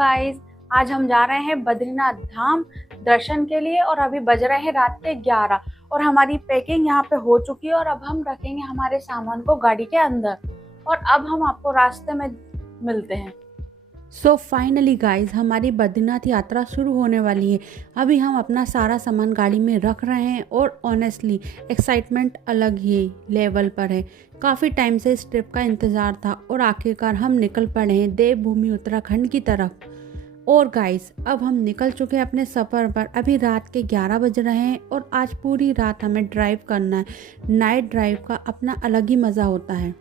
Guys, आज हम जा रहे हैं बद्रीनाथ धाम दर्शन के लिए और अभी बज रहे हैं रात के 11 और हमारी पैकिंग यहाँ पे हो चुकी है और अब हम रखेंगे हमारे सामान को गाड़ी के अंदर और अब हम आपको रास्ते में मिलते हैं। सो फाइनली गाइज हमारी बद्रीनाथ यात्रा शुरू होने वाली है। अभी हम अपना सारा सामान गाड़ी में रख रहे हैं और ऑनेस्टली एक्साइटमेंट अलग ही लेवल पर है। काफ़ी टाइम से इस ट्रिप का इंतज़ार था और आखिरकार हम निकल पड़े हैं देवभूमि उत्तराखंड की तरफ। और गाइस अब हम निकल चुके हैं अपने सफ़र पर। अभी रात के 11 बज रहे हैं और आज पूरी रात हमें ड्राइव करना है। नाइट ड्राइव का अपना अलग ही मज़ा होता है।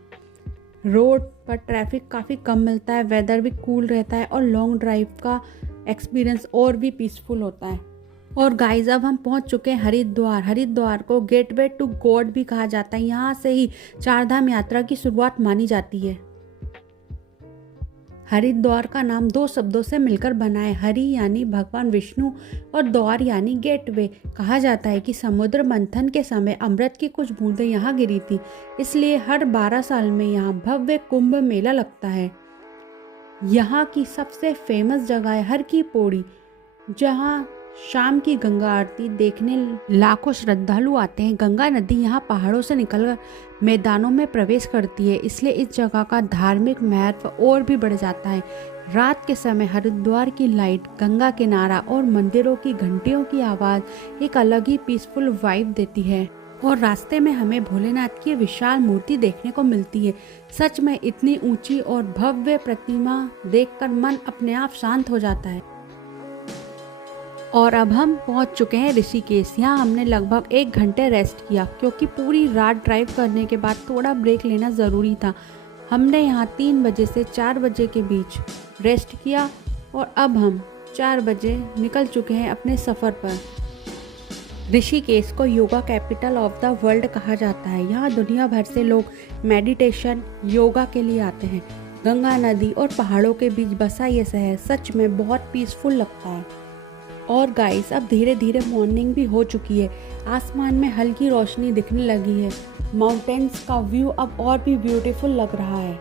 रोड पर ट्रैफिक काफ़ी कम मिलता है, वेदर भी कूल रहता है और लॉन्ग ड्राइव का एक्सपीरियंस और भी पीसफुल होता है। और गाइस अब हम पहुंच चुके हैं हरिद्वार। हरिद्वार को गेटवे टू गॉड भी कहा जाता है। यहाँ से ही चारधाम यात्रा की शुरुआत मानी जाती है। हरिद्वार का नाम दो शब्दों से मिलकर बना है। हरि यानी भगवान विष्णु और द्वार यानी गेटवे। कहा जाता है कि समुद्र मंथन के समय अमृत की कुछ बूंदें यहाँ गिरी थी, इसलिए हर 12 साल में यहाँ भव्य कुंभ मेला लगता है। यहाँ की सबसे फेमस जगह है हर की पौड़ी, जहाँ शाम की गंगा आरती देखने लाखों श्रद्धालु आते हैं। गंगा नदी यहाँ पहाड़ों से निकलकर मैदानों में प्रवेश करती है, इसलिए इस जगह का धार्मिक महत्व और भी बढ़ जाता है। रात के समय हरिद्वार की लाइट, गंगा किनारा और मंदिरों की घंटियों की आवाज़ एक अलग ही पीसफुल वाइब देती है। और रास्ते में हमें भोलेनाथ की विशाल मूर्ति देखने को मिलती है। सच में इतनी ऊंची और भव्य प्रतिमा देखकर मन अपने आप शांत हो जाता है। और अब हम पहुंच चुके हैं ऋषिकेश। यहाँ हमने लगभग 1 घंटे रेस्ट किया, क्योंकि पूरी रात ड्राइव करने के बाद थोड़ा ब्रेक लेना ज़रूरी था। हमने यहाँ 3 बजे से 4 बजे के बीच रेस्ट किया और अब हम 4 बजे निकल चुके हैं अपने सफ़र पर। ऋषिकेश को yoga capital of the world कहा जाता है। यहाँ दुनिया भर से लोग मेडिटेशन, योगा के लिए आते हैं। गंगा नदी और पहाड़ों के बीच बसा ये शहर सच में बहुत पीसफुल लगता है। और गाइस अब धीरे धीरे मॉर्निंग भी हो चुकी है। आसमान में हल्की रोशनी दिखने लगी है। माउंटेन्स का व्यू अब और भी ब्यूटीफुल लग रहा है।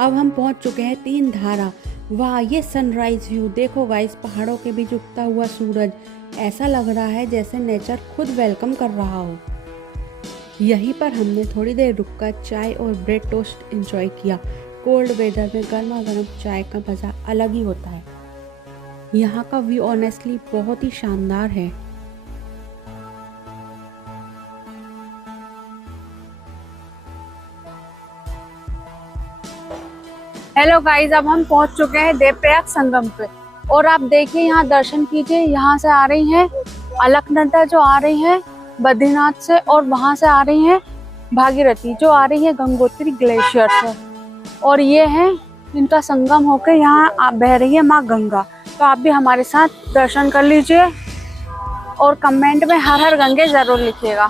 अब हम पहुंच चुके हैं 3 धारा। वाह, ये सनराइज व्यू देखो गाइस, पहाड़ों के बीच उगता हुआ सूरज। ऐसा लग रहा है जैसे नेचर खुद वेलकम कर रहा हो। यहीं पर हमने थोड़ी देर रुककर चाय और ब्रेड टोस्ट एंजॉय किया। कोल्ड वेदर में गर्मा गर्म चाय का मज़ा अलग ही होता है। यहाँ का व्यू ऑनेस्टली बहुत ही शानदार है। हेलो गाइस, अब हम पहुंच चुके हैं देवप्रयाग संगम पे और आप देखिए यहाँ दर्शन कीजिए। यहाँ से आ रही हैं अलकनंदा जो आ रही है बद्रीनाथ से और वहां से आ रही है भागीरथी जो आ रही है गंगोत्री ग्लेशियर से। और ये है इनका संगम होकर यहाँ बह रही है माँ गंगा। तो आप भी हमारे साथ दर्शन कर लीजिए और कमेंट में हर हर गंगे जरूर लिखिएगा।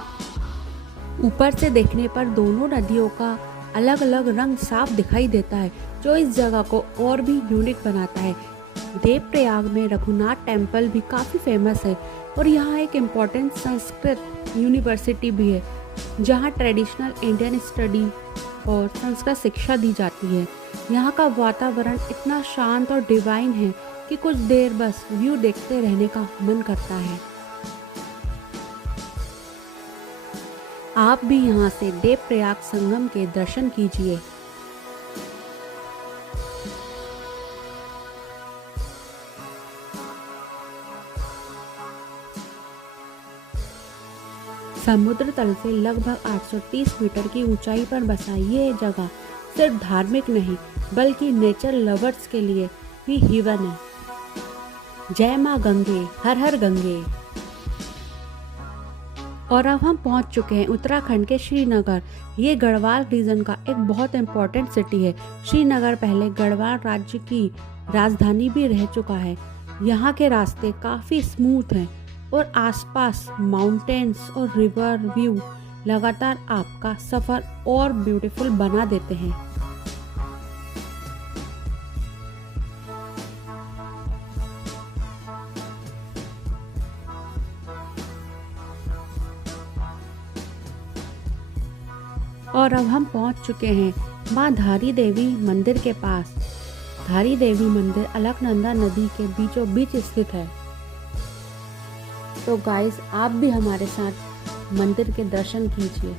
ऊपर से देखने पर दोनों नदियों का अलग अलग रंग साफ दिखाई देता है, जो इस जगह को और भी यूनिक बनाता है। देवप्रयाग में रघुनाथ टेम्पल भी काफ़ी फेमस है और यहाँ एक इम्पोर्टेंट संस्कृत यूनिवर्सिटी भी है, जहाँ ट्रेडिशनल इंडियन स्टडी और संस्कृत शिक्षा दी जाती है। यहाँ का वातावरण इतना शांत और डिवाइन है कि कुछ देर बस व्यू देखते रहने का मन करता है। आप भी यहाँ से देवप्रयाग संगम के दर्शन कीजिए। समुद्र तल से लगभग 830 मीटर की ऊंचाई पर बसा ये जगह सिर्फ धार्मिक नहीं बल्कि नेचर लवर्स के लिए भी हेवन है। जय माँ गंगे, हर हर गंगे। और अब हम पहुंच चुके हैं उत्तराखंड के श्रीनगर। ये गढ़वाल रीजन का एक बहुत इम्पोर्टेंट सिटी है। श्रीनगर पहले गढ़वाल राज्य की राजधानी भी रह चुका है। यहाँ के रास्ते काफ़ी स्मूथ हैं और आसपास माउंटेन्स और रिवर व्यू लगातार आपका सफ़र और ब्यूटीफुल बना देते हैं। और अब हम पहुंच चुके हैं माँ धारी देवी मंदिर के पास। धारी देवी मंदिर अलकनंदा नदी के बीचों बीच स्थित है। तो गाइस, आप भी हमारे साथ मंदिर के दर्शन कीजिए।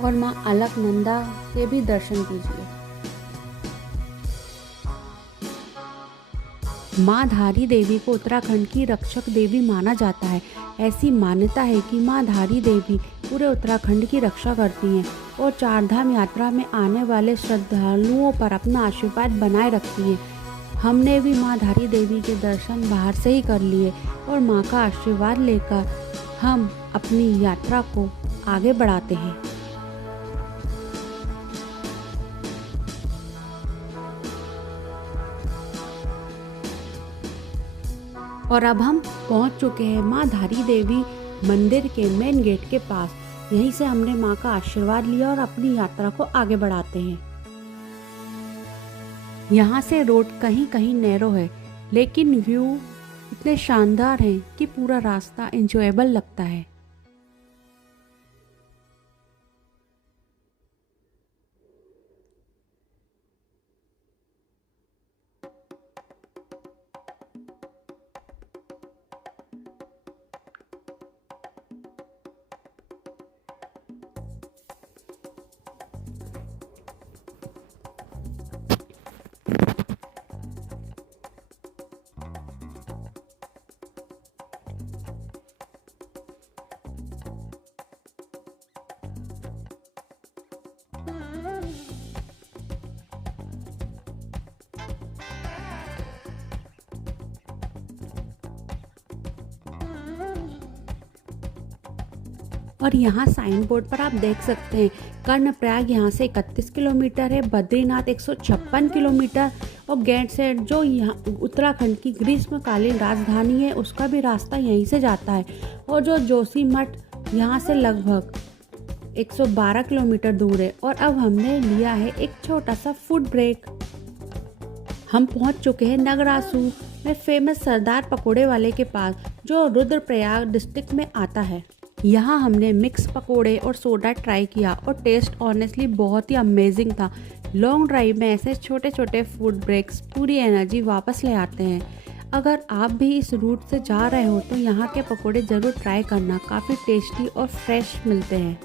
और मां अलकनंदा के भी दर्शन कीजिए। मां धारी देवी को उत्तराखंड की रक्षक देवी माना जाता है। ऐसी मान्यता है कि मां धारी देवी पूरे उत्तराखंड की रक्षा करती हैं और चारधाम यात्रा में आने वाले श्रद्धालुओं पर अपना आशीर्वाद बनाए रखती हैं। हमने भी मां धारी देवी के दर्शन बाहर से ही कर लिए और मां का आशीर्वाद लेकर हम अपनी यात्रा को आगे बढ़ाते हैं। और अब हम पहुंच चुके हैं मां धारी देवी मंदिर के मेन गेट के पास। यहीं से हमने मां का आशीर्वाद लिया और अपनी यात्रा को आगे बढ़ाते हैं। यहाँ से रोड कहीं कहीं नैरो है, लेकिन व्यू इतने शानदार हैं कि पूरा रास्ता एंजॉयबल लगता है। और यहाँ साइन बोर्ड पर आप देख सकते हैं कर्णप्रयाग यहाँ से 31 किलोमीटर है, बद्रीनाथ 156 किलोमीटर और गैंटसेट जो यहाँ उत्तराखंड की ग्रीष्मकालीन राजधानी है उसका भी रास्ता यहीं से जाता है। और जो जोशीमठ यहाँ से लगभग 112 किलोमीटर दूर है। और अब हमने लिया है एक छोटा सा फूड ब्रेक। हम पहुँच चुके हैं नगरासू में फेमस सरदार पकोड़े वाले के पास, जो रुद्रप्रयाग डिस्ट्रिक्ट में आता है। यहाँ हमने मिक्स पकोड़े और सोडा ट्राई किया और टेस्ट ऑनेस्टली बहुत ही अमेजिंग था। लॉन्ग ड्राइव में ऐसे छोटे छोटे फूड ब्रेक्स पूरी एनर्जी वापस ले आते हैं। अगर आप भी इस रूट से जा रहे हो तो यहाँ के पकोड़े ज़रूर ट्राई करना, काफ़ी टेस्टी और फ्रेश मिलते हैं।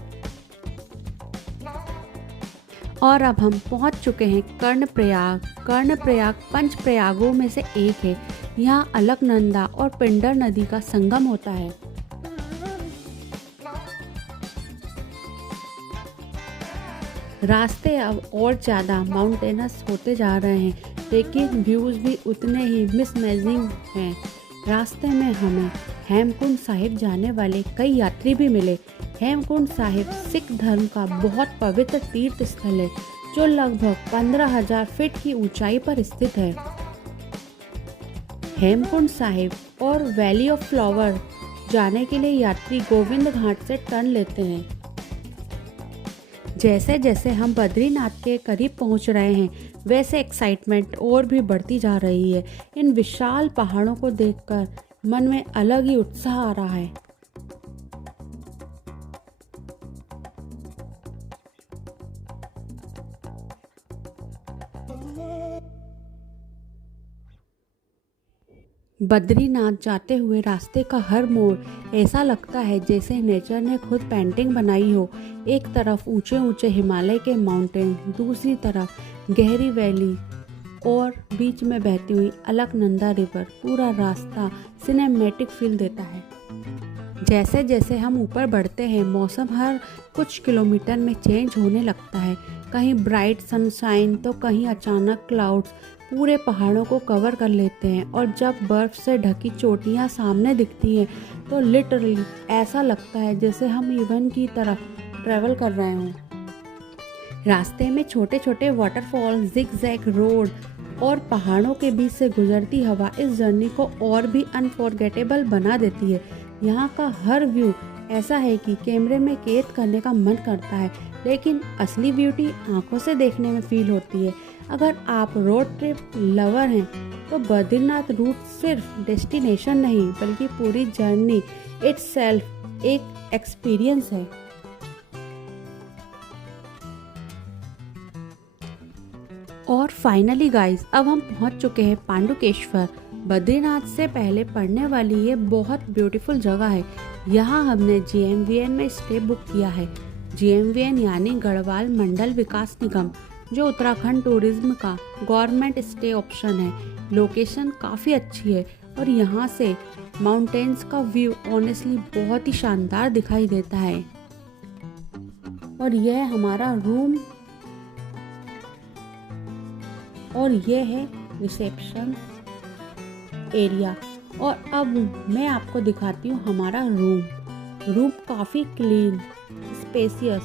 और अब हम पहुँच चुके हैं कर्णप्रयाग। कर्णप्रयाग पंच प्रयागों में से एक है। यहाँ अलकनंदा और पिंडर नदी का संगम होता है। रास्ते अब और ज़्यादा माउंटेनस होते जा रहे हैं, लेकिन व्यूज़ भी उतने ही मिसमेजिंग हैं। रास्ते में हमें हेमकुंड साहिब जाने वाले कई यात्री भी मिले। हेमकुंड साहिब सिख धर्म का बहुत पवित्र तीर्थ स्थल है, जो लगभग 15,000 फीट की ऊंचाई पर स्थित है। हेमकुंड साहिब और वैली ऑफ फ्लावर जाने के लिए यात्री गोविंद घाट से टर्न लेते हैं। जैसे जैसे हम बद्रीनाथ के करीब पहुंच रहे हैं, वैसे एक्साइटमेंट और भी बढ़ती जा रही है। इन विशाल पहाड़ों को देखकर मन में अलग ही उत्साह आ रहा है। बद्रीनाथ जाते हुए रास्ते का हर मोड़ ऐसा लगता है जैसे नेचर ने खुद पेंटिंग बनाई हो। एक तरफ ऊंचे ऊंचे हिमालय के माउंटेन, दूसरी तरफ गहरी वैली और बीच में बहती हुई अलकनंदा रिवर। पूरा रास्ता सिनेमैटिक फील देता है। जैसे जैसे हम ऊपर बढ़ते हैं, मौसम हर कुछ किलोमीटर में चेंज होने लगता है। कहीं ब्राइट सनशाइन तो कहीं अचानक क्लाउड्स पूरे पहाड़ों को कवर कर लेते हैं। और जब बर्फ़ से ढकी चोटियां सामने दिखती हैं तो लिटरली ऐसा लगता है जैसे हम इवन की तरफ ट्रैवल कर रहे हों। रास्ते में छोटे छोटे वाटरफॉल, जिगजैग रोड और पहाड़ों के बीच से गुजरती हवा इस जर्नी को और भी अनफॉरगेटेबल बना देती है। यहाँ का हर व्यू ऐसा है कि कैमरे में कैद करने का मन करता है, लेकिन असली ब्यूटी आंखों से देखने में फील होती है। अगर आप रोड ट्रिप लवर हैं तो बद्रीनाथ रूट सिर्फ डेस्टिनेशन नहीं बल्कि पूरी जर्नी इट्सेल्फ एक एक्सपीरियंस है। फाइनली गाइस, अब हम पहुंच चुके हैं पांडुकेश्वर। बद्रीनाथ से पहले पड़ने वाली ये बहुत ब्यूटीफुल जगह है। यहाँ हमने GMVN में स्टे बुक किया है। GMVN यानी गढ़वाल मंडल विकास निगम, जो उत्तराखंड टूरिज्म का गवर्नमेंट स्टे ऑप्शन है। लोकेशन काफ़ी अच्छी है और यहाँ से माउंटेन्स का व्यू ऑनेस्टली बहुत ही शानदार दिखाई देता है। और यह हमारा रूम और ये है रिसेप्शन एरिया। और अब मैं आपको दिखाती हूँ हमारा रूम काफ़ी क्लीन, स्पेसियस,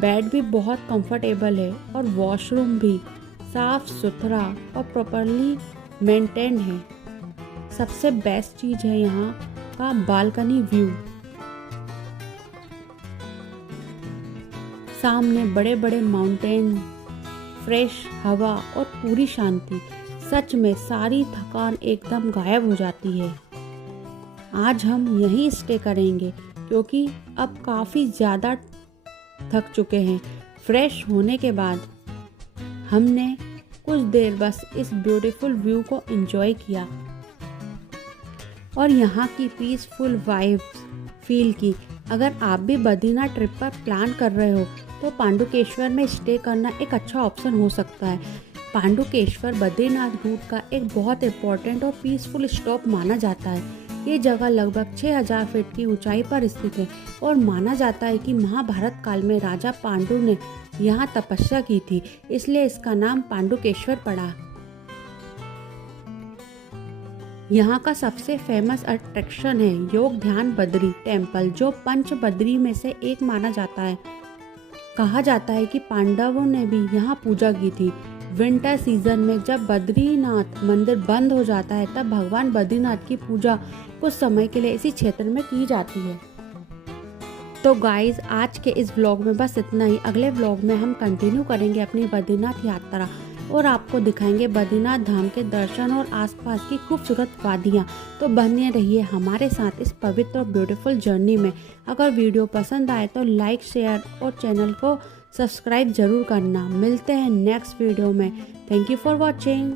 बेड भी बहुत कंफर्टेबल है और वॉशरूम भी साफ सुथरा और प्रॉपरली मेंटेन है। सबसे बेस्ट चीज़ है यहाँ का बालकनी व्यू। सामने बड़े बड़े माउंटेन, फ्रेश हवा और पूरी शांति। सच में सारी थकान एकदम गायब हो जाती है। आज हम यहीं स्टे करेंगे क्योंकि अब काफ़ी ज़्यादा थक चुके हैं। फ्रेश होने के बाद हमने कुछ देर बस इस ब्यूटीफुल व्यू को एंजॉय किया और यहाँ की पीसफुल वाइब्स फील की। अगर आप भी बद्रीनाथ ट्रिप पर प्लान कर रहे हो तो पांडुकेश्वर में स्टे करना एक अच्छा ऑप्शन हो सकता है। पांडुकेश्वर बद्रीनाथ रूट का एक बहुत इम्पोर्टेंट और पीसफुल स्टॉप माना जाता है। ये जगह लगभग 6000 फीट की ऊंचाई पर स्थित है और माना जाता है कि महाभारत काल में राजा पांडु ने यहाँ तपस्या की थी, इसलिए इसका नाम पांडुकेश्वर पड़ा। यहाँ का सबसे फेमस अट्रैक्शन है योग ध्यान बद्री टेम्पल, जो पंच बद्री में से एक माना जाता है। कहा जाता है कि पांडवों ने भी यहाँ पूजा की थी। विंटर सीजन में जब बद्रीनाथ मंदिर बंद हो जाता है तब भगवान बद्रीनाथ की पूजा कुछ समय के लिए इसी क्षेत्र में की जाती है। तो गाइज, आज के इस व्लॉग में बस इतना ही। अगले व्लॉग में हम कंटिन्यू करेंगे अपनी बद्रीनाथ यात्रा और आपको दिखाएंगे बद्रीनाथ धाम के दर्शन और आसपास की खूबसूरत वादियाँ। तो बने रहिए हमारे साथ इस पवित्र और ब्यूटीफुल जर्नी में। अगर वीडियो पसंद आए तो लाइक, शेयर और चैनल को सब्सक्राइब जरूर करना। मिलते हैं नेक्स्ट वीडियो में। Thank you for watching.